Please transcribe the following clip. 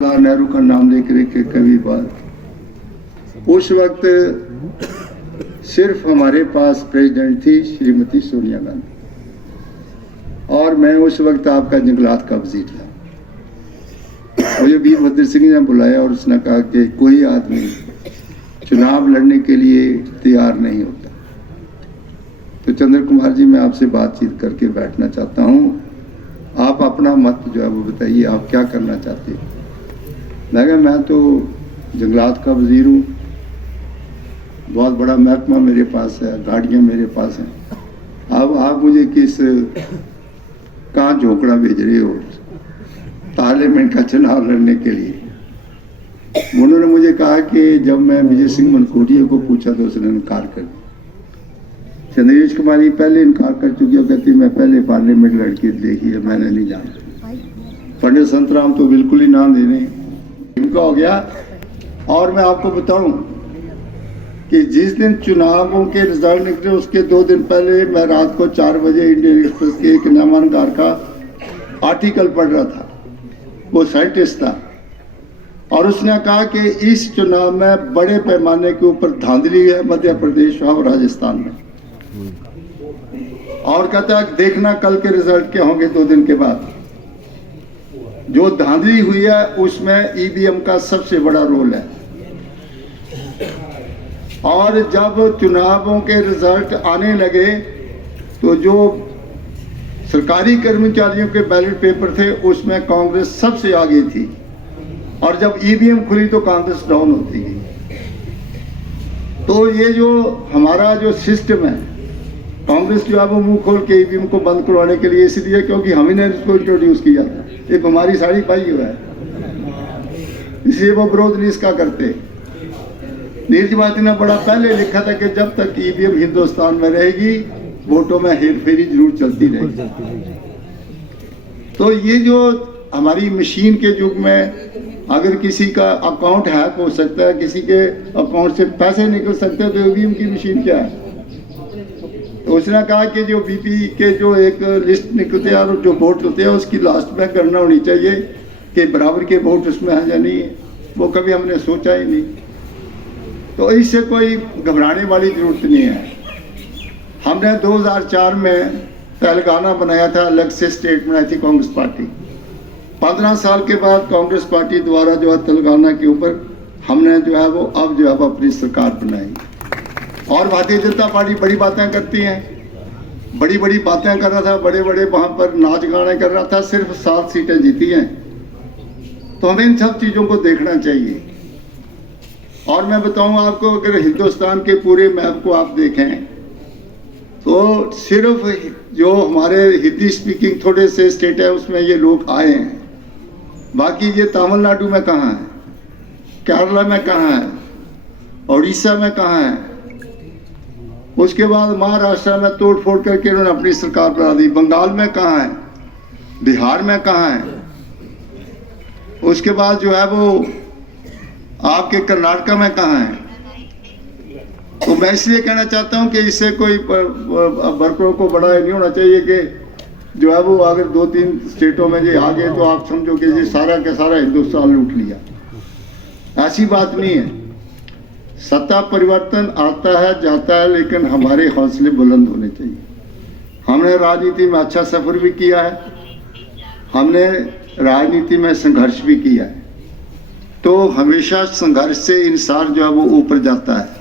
नेहरू का नाम लेकर के कभी बात। उस वक्त सिर्फ हमारे पास प्रेसिडेंट थी श्रीमती सोनिया गांधी और मैं उस वक्त आपका जंगलात का वजीर था। मुझे वीरभद्र सिंह ने बुलाया और उसने कहा कि कोई आदमी चुनाव लड़ने के लिए तैयार नहीं होता। तो चंद्र कुमार जी, मैं आपसे बातचीत करके बैठना चाहता हूँ, आप अपना मत जो है वो बताइए, आप क्या करना चाहते हैं। मैं कहा मैं तो जंगलात का वजीर हूँ, बहुत बड़ा महकमा मेरे पास है, गाड़ियाँ मेरे पास हैं, अब आप मुझे किस कहाँ झोंकड़ा भेज रहे हो पार्लियामेंट का चुनाव लड़ने के लिए। उन्होंने मुझे कहा कि जब मैं विजय सिंह मनकोटिया को पूछा तो उसने इनकार कर दिया। चंद्रेश कुमारी पहले इनकार कर चुकी है, कहती मैं पहले पार्लियामेंट लड़की देखी है, मैंने नहीं जाना। पंडित संतराम तो बिल्कुल ही ना देने इनका हो गया। और मैं आपको बताऊं कि जिस दिन चुनावों के रिजल्ट निकले उसके 2 दिन पहले मैं रात को 4 बजे इंडियन एक्सप्रेस के एक नामानकार का आर्टिकल पढ़ रहा था। वो साइंटिस्ट था और उसने कहा कि इस चुनाव में बड़े पैमाने के ऊपर धांधली है मध्य प्रदेश और राजस्थान में, और कहता है देखना कल के रिजल्ट क्या होंगे 2 दिन के बाद। जो धांधली हुई है उसमें ईवीएम का सबसे बड़ा रोल है। और जब चुनावों के रिजल्ट आने लगे तो जो सरकारी कर्मचारियों के बैलेट पेपर थे उसमें कांग्रेस सबसे आगे थी, और जब ईवीएम खुली तो कांग्रेस डाउन होती गई। तो ये जो हमारा जो सिस्टम है, कांग्रेस जो है वो मुंह खोल के ईवीएम को बंद करवाने के लिए इसलिए क्योंकि हम ही ने इसको इंट्रोड्यूस किया था, एक हमारी साड़ी पाई हुआ है, इसलिए वो विरोध नहीं इसका करते। नीरज बाती ने बड़ा पहले लिखा था कि जब तक ईवीएम हिंदुस्तान में रहेगी वोटों में हेरफेरी जरूर चलती रहेगी। तो ये जो हमारी मशीन के युग में अगर किसी का अकाउंट हैक हो सकता है, किसी के अकाउंट से पैसे निकल सकते हैं, तो ईवीएम की मशीन क्या है। तो उसने कहा कि जो बीपी के जो एक लिस्ट निकलते हैं और जो वोट होते हैं उसकी लास्ट में गणना होनी चाहिए कि बराबर के वोट उसमें है या नहीं है। वो कभी हमने सोचा ही नहीं। तो इससे कोई घबराने वाली जरूरत नहीं है। हमने 2004 में तेलंगाना बनाया था, अलग से स्टेट बनाई थी कांग्रेस पार्टी। 15 साल के बाद कांग्रेस पार्टी द्वारा जो है तेलंगाना के ऊपर हमने जो है वो अब जो है अपनी सरकार बनाई। और भारतीय जनता पार्टी बड़ी बातें करती हैं, बड़ी बड़ी बातें कर रहा था, बड़े बड़े वहाँ पर नाच गाने कर रहा था, सिर्फ 7 सीटें जीती हैं। तो हमें इन सब चीज़ों को देखना चाहिए। और मैं बताऊँ आपको, अगर हिंदुस्तान के पूरे मैप को आप देखें तो सिर्फ जो हमारे हिंदी स्पीकिंग थोड़े से स्टेट है उसमें ये लोग आए हैं, बाकी ये तमिलनाडु में कहाँ है, केरला में कहाँ है, उड़ीसा में कहाँ है, उसके बाद महाराष्ट्र में तोड़ फोड़ करके उन्होंने अपनी सरकार बना दी, बंगाल में कहाँ है, बिहार में कहाँ है, उसके बाद जो है वो आपके कर्नाटक में कहाँ है। तो मैं इसलिए कहना चाहता हूँ कि इससे कोई वर्करों को बड़ा नहीं होना चाहिए कि जो है वो अगर 2-3 स्टेटों में ये आ गए तो आप समझो कि ये सारा का सारा हिंदुस्तान लूट लिया। ऐसी बात नहीं है। सत्ता परिवर्तन आता है जाता है, लेकिन हमारे हौसले बुलंद होने चाहिए। हमने राजनीति में अच्छा सफर भी किया है, हमने राजनीति में संघर्ष भी किया है। तो हमेशा संघर्ष से इंसान जो है वो ऊपर जाता है।